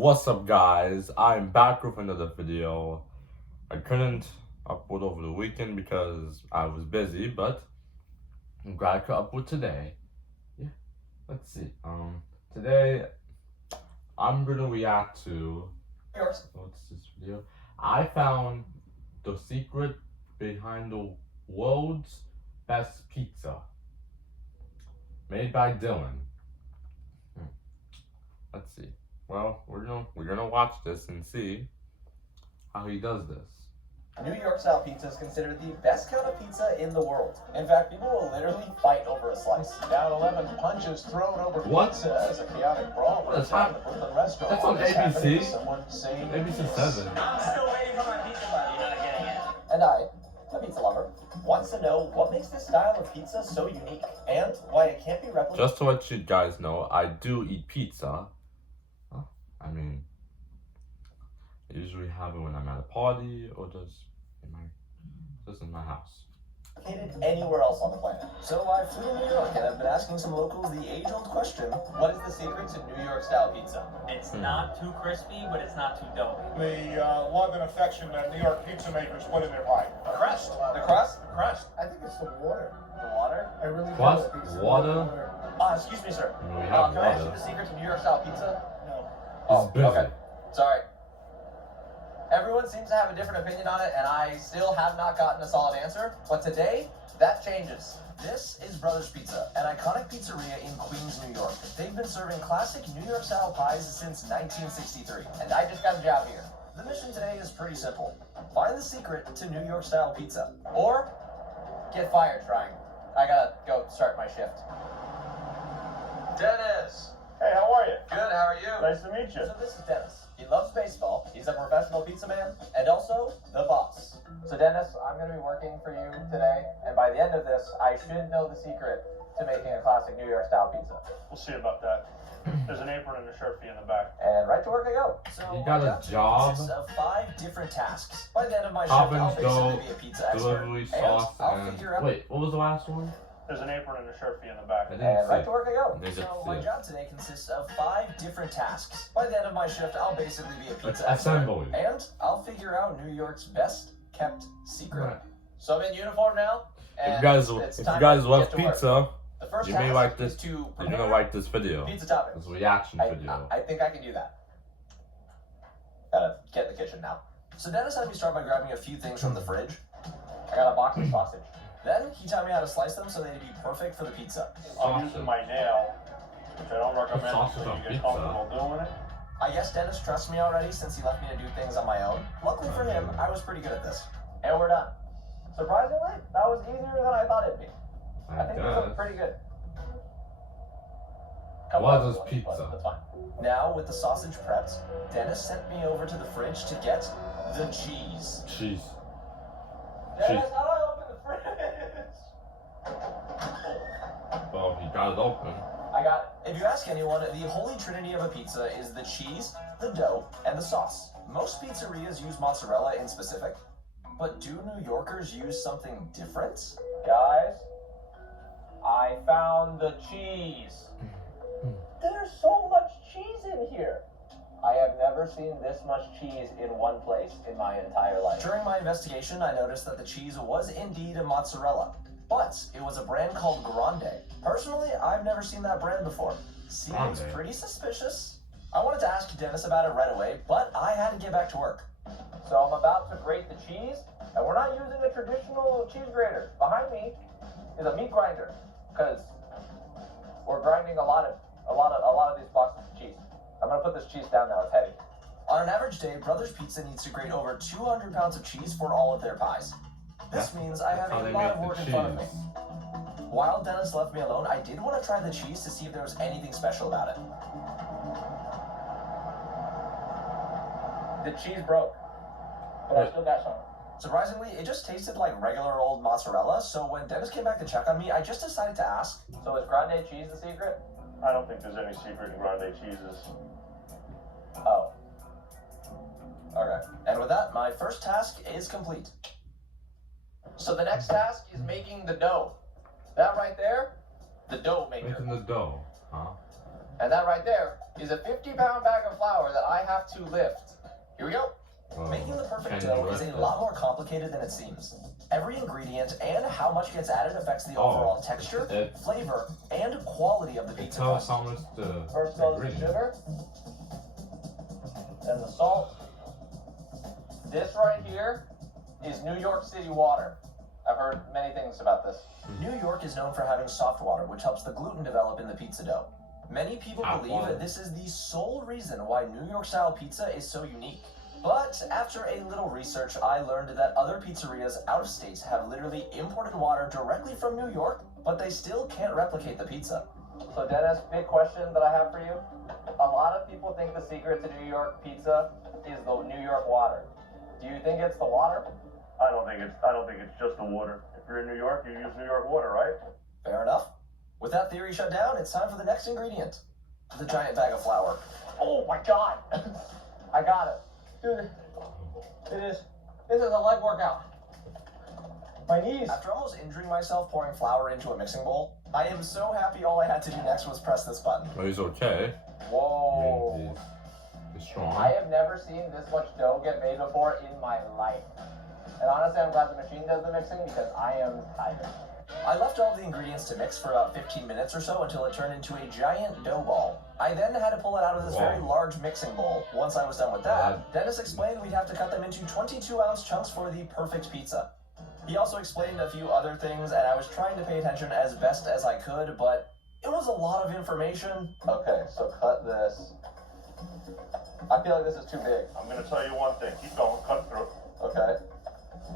What's up, guys? I'm back with another video. I couldn't upload over the weekend because I was busy, but I'm glad I could upload today. Yeah, let's see. Today I'm gonna react to what's this video? I found the secret behind the world's best pizza, made by Dylan. Let's see. Well, we're gonna watch this and see how he does this. New York style pizza is considered the best kind of pizza in the world. In fact, people will literally fight over a slice. Down 11 punches thrown over What? pizza as a chaotic brawl That's breaks out in the Brooklyn restaurant. That's on This happened ABC. to Someone saying ABC 7. I'm still waiting for my pizza, but you're not getting it. And I, a pizza lover, wants to know what makes this style of pizza so unique and why it can't be replicated. Just to let you guys know, I do eat pizza. I mean, I usually have it when I'm at a party or just in my house. Anywhere else on the planet. So I flew to New York and I've been asking some locals the age-old question: what is the secret to New York style pizza? It's not too crispy, but it's not too doughy. The love and affection that New York pizza makers put in their pie. The crust. The crust? Crust. I think it's the water. The water? I really do. What? I think it's the Water? Excuse me, sir. We have Can I ask you water. the secret to New York style pizza? No. Oh, It's busy. okay. Sorry. Everyone seems to have a different opinion on it, and I still have not gotten a solid answer. But today, that changes. This is Brothers Pizza, an iconic pizzeria in Queens, New York. They've been serving classic New York style pies since 1963, and I just got a job here. The mission today is pretty simple. Find the secret to New York style pizza, or get fired trying. I gotta go start my shift. Dennis! Hey, how are you? Good, how are you? Nice to meet you. So this is Dennis. He loves baseball. He's a professional pizza man and also the boss. So Dennis, I'm going to be working for you today, and by the end of this, I should know the secret to making a classic New York style pizza. We'll see about that. There's an apron and a shirt for you in the back. And right to work I go. So You got a my job? consists of 5 different tasks. By the end of my shift, Toppings, I'll dough, basically be a pizza expert. delivery, And sauce, I'll and figure out. wait, what was the last one? There's an apron and a shirt for you in the back. I And didn't right see to it. work I go. They just So see my it. job today consists of 5 different tasks. By the end of my shift, I'll basically be a It's pizza expert. assembly. And I'll figure out New York's best kept secret. Right. So I'm in uniform now. If And you guys it's if time you guys to love get to work. pizza, The first you may task like is this. to You're prepare gonna like this video. pizza toppings. It's a reaction I video. think I can do that. Gotta get in the kitchen now. So Dennis had me start by grabbing a few things from the fridge. I got a box of sausage. Then he taught me how to slice them so they'd be perfect for the pizza. I'm using my nail, which I don't recommend sausage until on you pizza? get comfortable doing it. I guess Dennis trusts me already since he left me to do things on my own. Luckily for him, I was pretty good at this. And we're done. Surprisingly, that was easier than I thought it'd be. I think this looks pretty good. What is but pizza? That's fine. Now, with the sausage prepped, Dennis sent me over to the fridge to get the cheese. Cheese. Dennis, how do I open the fridge? Well, he got it open. I got it. If you ask anyone, the holy trinity of a pizza is the cheese, the dough, and the sauce. Most pizzerias use mozzarella in specific, but do New Yorkers use something different? Guys, I found the cheese. There's so much cheese in here. I have never seen this much cheese in one place in my entire life. During my investigation, I noticed that the cheese was indeed a mozzarella, but it was a brand called Grande. Personally, I've never seen that brand before. Seems Grande. pretty suspicious. I wanted to ask Dennis about it right away, but I had to get back to work. So I'm about to grate the cheese, and we're not using a traditional cheese grater. Behind me is a meat grinder, because we're grinding a lot of these boxes of cheese. I'm gonna put this cheese down now, it's heavy. On an average day, Brothers Pizza needs to grate over 200 pounds of cheese for all of their pies. This means I have how a they lot of make the work in front of me. cheese. While Dennis left me alone, I did want to try the cheese to see if there was anything special about it. The cheese broke, but I still got some. Surprisingly, it just tasted like regular old mozzarella, so when Dennis came back to check on me, I just decided to ask. So is Grande cheese the secret? I don't think there's any secret in grande cheeses. Oh. Okay. And with that, my first task is complete. So the next task is making the dough. That right there, the dough maker. Making the dough, huh? And that right there is a 50-pound bag of flour that I have to lift. Here we go. Making the perfect can dough you is a lift lot it? more complicated than it seems. Every ingredient and how much gets added affects the overall texture, it- flavor, and quality of the It pizza tells crust. how much the First goes the ingredient. sugar, then the salt. This right here is New York City water. I've heard many things about this. New York is known for having soft water, which helps the gluten develop in the pizza dough. Many people Hot believe water. that this is the sole reason why New York style pizza is so unique. But after a little research, I learned that other pizzerias out of state have literally imported water directly from New York, but they still can't replicate the pizza. So Dennis, big question that I have for you. A lot of people think the secret to New York pizza is the New York water. Do you think it's the water? I don't think it's just the water. If you're in New York, you use New York water, right? Fair enough. With that theory shut down, it's time for the next ingredient. The giant bag of flour. Oh my god! I got it. Dude, this is a leg workout. My knees. After almost injuring myself pouring flour into a mixing bowl, I am so happy all I had to do next was press this button. Well, he's okay. Whoa. I mean, he's strong. I have never seen this much dough get made before in my life. And honestly, I'm glad the machine does the mixing because I am tired. I left all the ingredients to mix for about 15 minutes or so until it turned into a giant dough ball. I then had to pull it out of this very large mixing bowl. Once I was done with that, Dennis explained we'd have to cut them into 22-ounce chunks for the perfect pizza. He also explained a few other things, and I was trying to pay attention as best as I could, but it was a lot of information. Okay, so cut this. I feel like this is too big. I'm gonna tell you one thing. Keep going, cut through. Okay.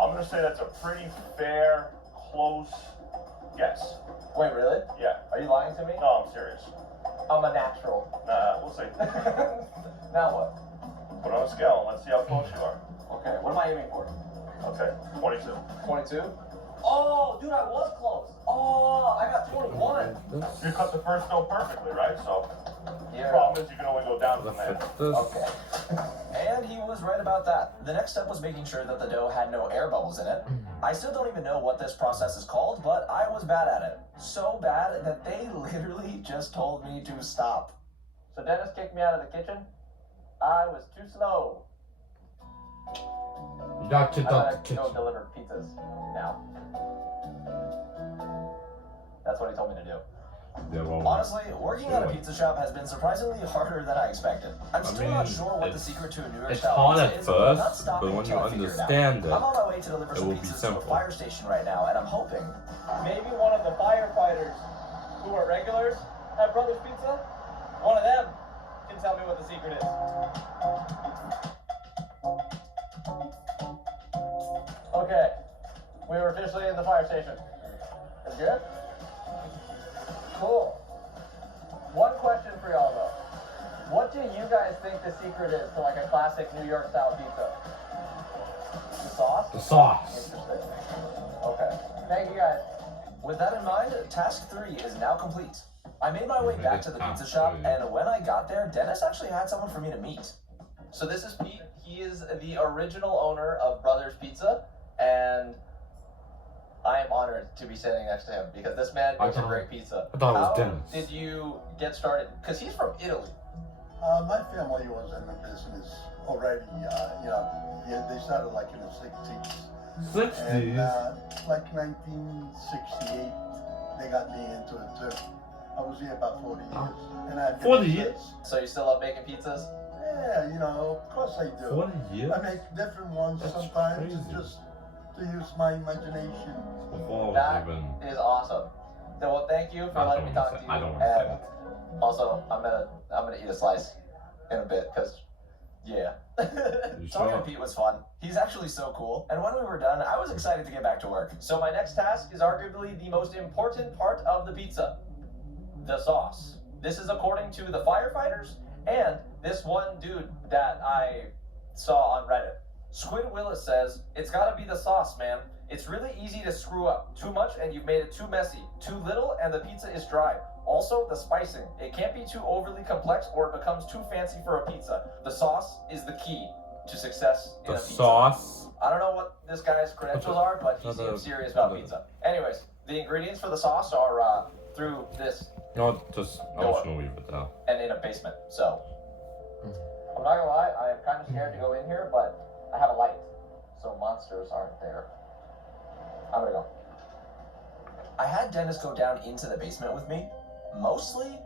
I'm gonna say that's a pretty fair, close guess. Wait, really? Yeah. Are you lying to me? No, I'm serious. I'm a natural. Nah, we'll see. Now what? Put on a scale and let's see how close you are. Okay, what am I aiming for? Okay, 22. 22? Oh, dude, I was close. Oh, I got 21. You cut the first dough perfectly, right? So the Yeah. problem is you can only go down from there. Let's fix this. Okay. And he was right about that. The next step was making sure that the dough had no air bubbles in it. I still don't even know what this process is called, but I was bad at it. So bad that they literally just told me to stop. So Dennis kicked me out of the kitchen. I was too slow. You got kicked I'm out gonna the kitchen. go deliver pizzas now. That's what he told me to do. Yeah, well, Honestly, working at a pizza shop has been surprisingly harder than I expected. I'm still not mean, sure what the it's- secret to a New York it's style hard pizza at is, but I'm not first, stopping but when until you I figure it out. understand it, I'm on my way to deliver it some will be pizzas to a simple. fire station right now, and I'm hoping Maybe one of the firefighters who are regulars at Brothers Pizza, one of them can tell me what the secret is. Okay. We were officially in the fire station. That's good? Cool. One question for y'all though. What do you guys think the secret is to like a classic New York style pizza? The sauce? The sauce. Interesting. Okay. Thank you guys. with that in mind, task 3 is now complete. I made my way back to the pizza shop, and when I got there, Dennis actually had someone for me to meet. So this is Pete. He is the original owner of Brothers Pizza, and I am honored to be standing next to him because this man makes a great pizza. I thought it was How Dennis. did you get started? Because he's from Italy. My family was in the business already. They started like in the 60s. 60s? And like 1968, they got me into it too. I was here about 40 years. And I've been 40 here years? since. So you still love making pizzas? Yeah, of course I do. 40 years? I make different ones That's sometimes crazy. just to use my imagination. Before I was That even... is awesome. So, well, thank you for I letting don't me wanna talk say- to I you. don't wanna say And also, I'm gonna eat a slice in a bit because, yeah. You Talking sure? to Pete was fun. He's actually so cool. And when we were done, I was excited to get back to work. So my next task is arguably the most important part of the pizza, the sauce. This is according to the firefighters and this one dude that I saw on Reddit. Squid Willis says, it's gotta be the sauce, man. It's really easy to screw up. Too much and you've made it too messy. Too little and the pizza is dry. Also, the spicing. It can't be too overly complex or it becomes too fancy for a pizza. The sauce is the key to success in The a pizza. sauce? I don't know what this guy's credentials are, but he Another- seems serious about another- pizza. Anyways, the ingredients for the sauce are through this No, just I'm Door. just gonna leave it there. and in a basement. So I'm not gonna lie, I am kind of scared to go in here, but I have a light, so monsters aren't there. I'm gonna go. I had Dennis go down into the basement with me, mostly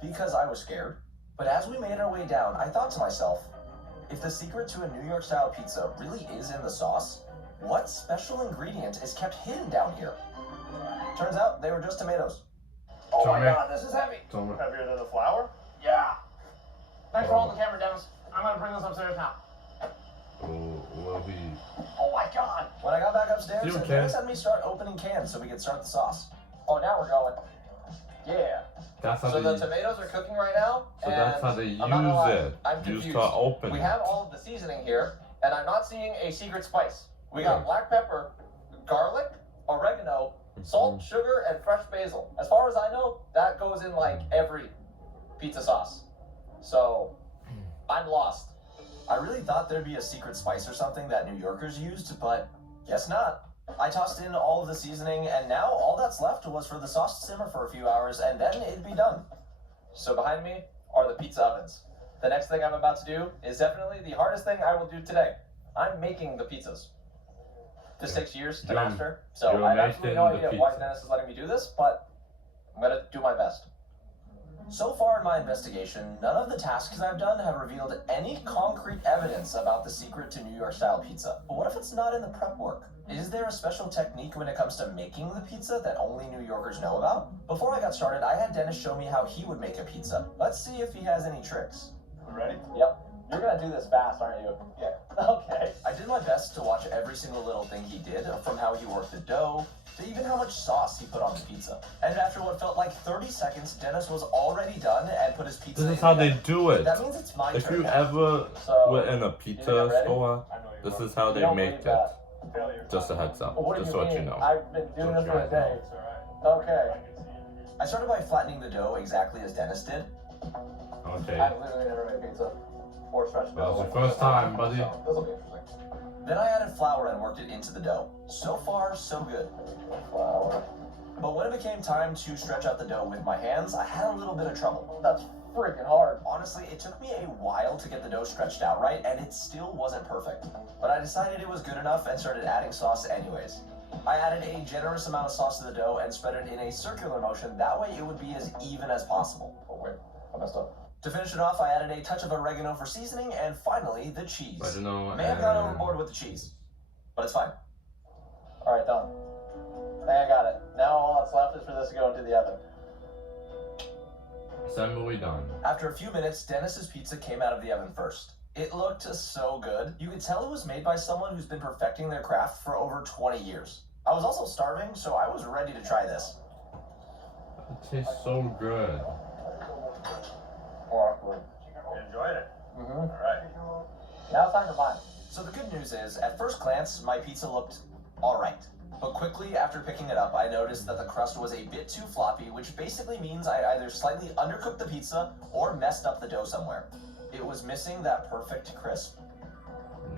because I was scared. But as we made our way down, I thought to myself, if the secret to a New York style pizza really is in the sauce, what special ingredient is kept hidden down here? Turns out they were just tomatoes. Oh my Tommy. god, this is heavy. Tommy. Heavier than the flour? Yeah. Thanks for holding the camera, Dennis. I'm gonna bring this upstairs now. Will he? Oh my god. When I got back upstairs, You okay? Dennis had me start opening cans so we could start the sauce. Oh, now we're going. Yeah. That's how So they. the tomatoes are cooking right now. So and that's how they use I'm not gonna lie, it. I'm You confused. start opening. We have all of the seasoning here, and I'm not seeing a secret spice. We got Yeah. black pepper, garlic, oregano, salt, sugar, and fresh basil. As far as I know, that goes in like every pizza sauce. So I'm lost. I really thought there'd be a secret spice or something that New Yorkers used, but guess not. I tossed in all of the seasoning, and now all that's left was for the sauce to simmer for a few hours, and then it'd be done. So behind me are the pizza ovens. The next thing I'm about to do is definitely the hardest thing I will do today. I'm making the pizzas. This takes years to You're- master, so you're I have absolutely no making the idea why pizza. Dennis is letting me do this, but I'm gonna do my best. So far in my investigation, none of the tasks I've done have revealed any concrete evidence about the secret to New York style pizza. But what if it's not in the prep work? Is there a special technique when it comes to making the pizza that only New Yorkers know about? Before I got started, I had Dennis show me how he would make a pizza. Let's see if he has any tricks. You ready? Yep. You're gonna do this fast, aren't you? Yeah. Okay. I did my best to watch every single little thing he did, from how he worked the dough to even how much sauce he put on the pizza. And after what felt like 30 seconds, Dennis was already done and put his pizza This in is how the they oven. do it. That means it's my If turn you now. ever So, were in a you pizza think I'm ready? store, I know you're this right. is how You they don't make believe it. that. Failure. Just a heads up, What do just you so you mean? know. I've been doing Don't this for a try day. It's alright. Okay. I can see it. I started by flattening the dough exactly as Dennis did. Okay. I've literally never made pizza or stretched That was dough. your first time, buddy. So, this will be interesting. Then I added flour and worked it into the dough. So far, so good. Flour. But when it became time to stretch out the dough with my hands, I had a little bit of trouble. That's freaking hard. Honestly, it took me a while to get the dough stretched out right, and it still wasn't perfect. But I decided it was good enough and started adding sauce anyways. I added a generous amount of sauce to the dough and spread it in a circular motion, that way it would be as even as possible. Oh wait, I messed up. To finish it off, I added a touch of oregano for seasoning, and finally, the cheese. I don't know. May have gone overboard with the cheese, but it's fine. Alright, done. I think I got it. Now all that's left is for this to go into the oven. Assembly done. After a few minutes, Dennis's pizza came out of the oven first. It looked so good. You could tell it was made by someone who's been perfecting their craft for over 20 years. I was also starving, so I was ready to try this. It tastes so good. Awkward. You enjoyed it? Mm-hmm. Alright. Now it's time for mine. So the good news is, at first glance, my pizza looked alright. But quickly after picking it up, I noticed that the crust was a bit too floppy, which basically means I either slightly undercooked the pizza or messed up the dough somewhere. It was missing that perfect crisp.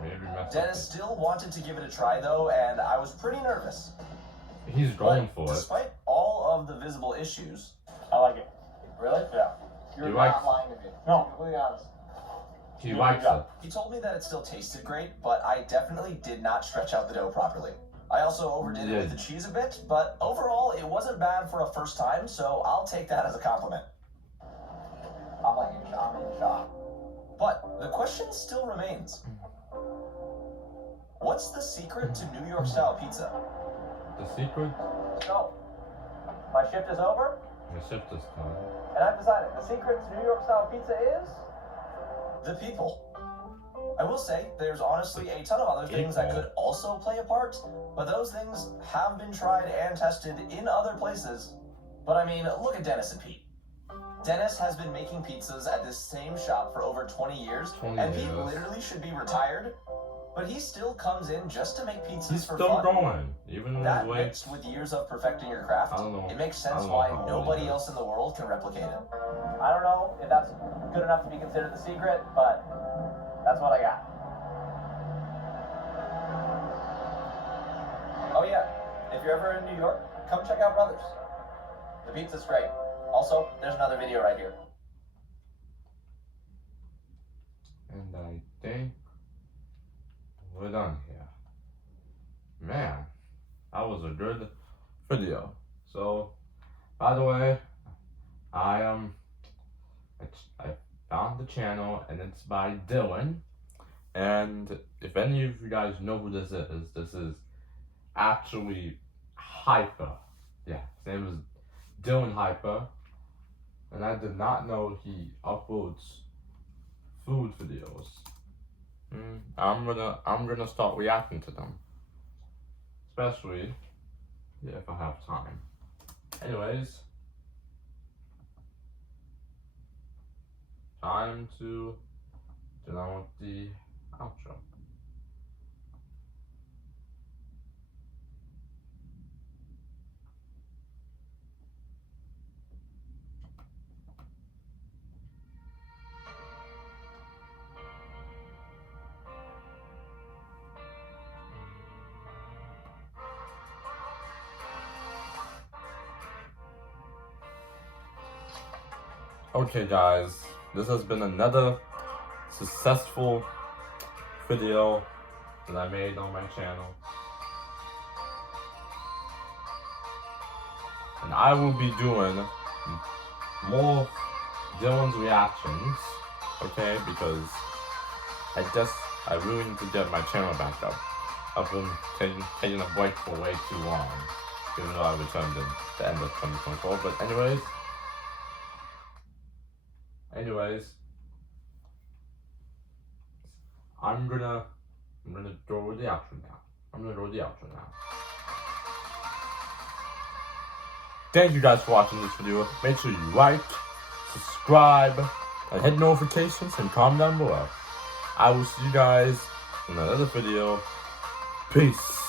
Maybe mess Dennis still wanted to give it a try though, and I was pretty nervous. up. He's going But for it. despite all of the visible issues, I like it. Really? Yeah. You're You not like- lying to me. No. Completely honest. He Good likes it. job. he told me that it still tasted great, but I definitely did not stretch out the dough properly. I also overdid it with the cheese a bit, but overall it wasn't bad for a first time, so I'll take that as a compliment. I'm like in shock. I'm in shock. But the question still remains. What's the secret to New York style pizza? The secret? So, my shift is over, The shift is done. and I've decided the secret to New York style pizza is The people. I will say, there's honestly a ton of other things that People. could also play a part, but those things have been tried and tested in other places. But I mean, look at Dennis and Pete. Dennis has been making pizzas at this same shop for over 20 years, 20 and Pete years. literally should be retired, but he still comes in just to make pizzas He's for still fun. going, even in That his way. mixed with years of perfecting your craft, I don't know. it makes I sense don't know why how old he nobody is. else in the world can replicate it. I don't know if that's good enough to be considered the secret, but that's what I got. Oh yeah, if you're ever in New York, come check out Brothers. The pizza's great. Also, there's another video right here. And I think we're done here. Man, that was a good video. So, by the way, I found the channel and it's by Dylan. And if any of you guys know who this is actually Hyper. Yeah, his name is Dylan Hyper. And I did not know he uploads food videos. I'm gonna start reacting to them. Especially if I have time. Anyways, time to get on with the outro. Okay guys, this has been another successful video that I made on my channel. And I will be doing more Dylan's reactions, okay, because I really need to get my channel back up. I've been taking a break for way too long, even though I returned at the end of 2024, but anyways, I'm gonna go with the outro now. Thank you guys for watching this video. Make sure you like, subscribe, and hit notifications and comment down below. I will see you guys in another video. Peace.